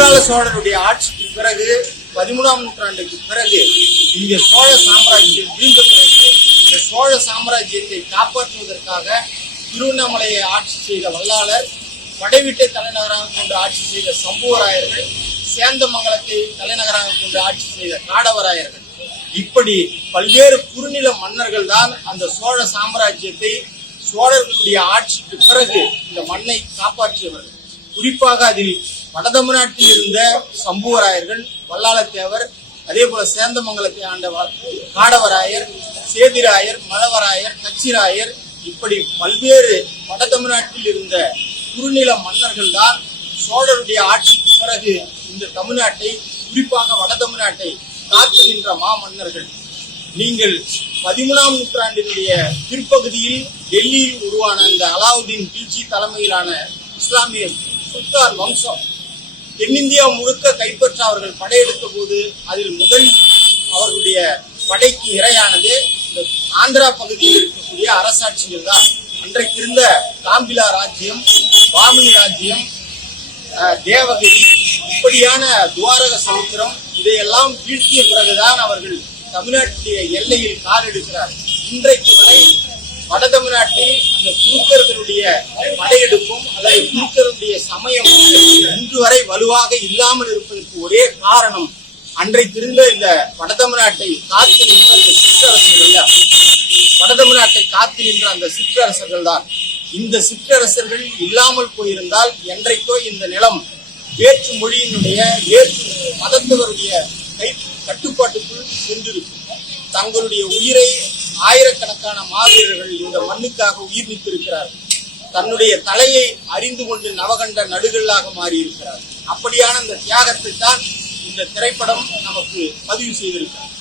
பிற்கால சோழருடைய ஆட்சிக்கு பிறகு 13ஆம் நூற்றாண்டுக்கு பிறகு இங்க சோழ சாம்ராஜ்யம் வீழ்ந்த பிறகு இந்த சோழ சாம்ராஜ்யத்தை காப்பாற்றுவதற்காக திருவண்ணாமலையை ஆட்சி செய்த வல்லாளர், படைவீட்டை தலைநகராக கொண்டு ஆட்சி செய்த சம்புவராயர்கள், சேந்தமங்கலத்தை தலைநகராக கொண்டு ஆட்சி செய்த காடவராயர்கள், இப்படி பல்வேறு குறுநில மன்னர்கள் தான் அந்த சோழ சாம்ராஜ்யத்தை சோழர்களுடைய ஆட்சிக்கு பிறகு இந்த மண்ணை காப்பாற்றியவர்கள். குறிப்பாக அதில் வடதமிழ்நாட்டில் இருந்த சம்புவராயர்கள், வல்லாளத்தேவர், அதே போல சேந்தமங்கலத்தை ஆண்ட காடவராயர், சேதிராயர், மழவராயர், கச்சிராயர், இப்படி பல்வேறு வடதமிழ்நாட்டில் இருந்த குறுநில மன்னர்கள் தான் சோழருடைய ஆட்சிக்கு பிறகு இந்த தமிழ்நாட்டை, குறிப்பாக வடதமிழ்நாட்டை காத்து நின்ற மாமன்னர்கள். நீங்கள் 13ஆம் நூற்றாண்டினுடைய பிற்பகுதியில் டெல்லியில் உருவான இந்த அலாவுதீன் கில்ஜி தலைமையிலான இஸ்லாமிய சுல்தான் வம்சம் தென்னிந்தியா முழுக்க கைப்பற்ற அவர்கள் படையெடுத்த போது அதில் முதல் அவர்களுடைய படைக்கு இரையானது இந்த ஆந்திரா பகுதியில் இருக்கக்கூடிய அரசாட்சிகள் தான். அன்றைக்கு இருந்த காம்பிலா ராஜ்யம், பாமினி ராஜ்யம், தேவகிரி, இப்படியான துவாரக சமுத்திரம், இதையெல்லாம் வீழ்த்திய பிறகுதான் அவர்கள் தமிழ்நாட்டுடைய எல்லையில் கால் எடுக்கிறார். இன்றைக்கு வரை வட தமிழ்நாட்டில் அந்த குருக்கர்களுடைய படையெடுப்பும் அல்லது குருக்கருடைய சமயம் இன்று வரை வலுவாக இல்லாமல் இருப்பதற்கு ஒரே காரணம் அன்றைக்கு இருந்த இந்த வட தமிழ்நாட்டை காத்து நின்ற அந்த சிற்றரசர்கள், வட தமிழ்நாட்டை காத்து நின்ற அந்த சிற்றரசர்கள் தான். இந்த சிற்றரசர்கள் இல்லாமல் போயிருந்தால் என்றைக்கோ இந்த நிலம் வேற்று மொழியினுடைய, வேற்று மதத்தவருடைய கட்டுப்பாட்டுக்குள் சென்றிருக்கும். தங்களுடைய உயிரை ஆயிரக்கணக்கான மாவீரர்கள் இந்த மண்ணுக்காக உயிர் நீத்திருக்கிறார்கள். தன்னுடைய தலையை அறிந்து கொண்டு நவகண்ட நடுகளாக மாறியிருக்கிறார். அப்படியான இந்த தியாகத்தை தான் இந்த திரைப்படம் நமக்கு பதிவு செய்திருக்கிறார்.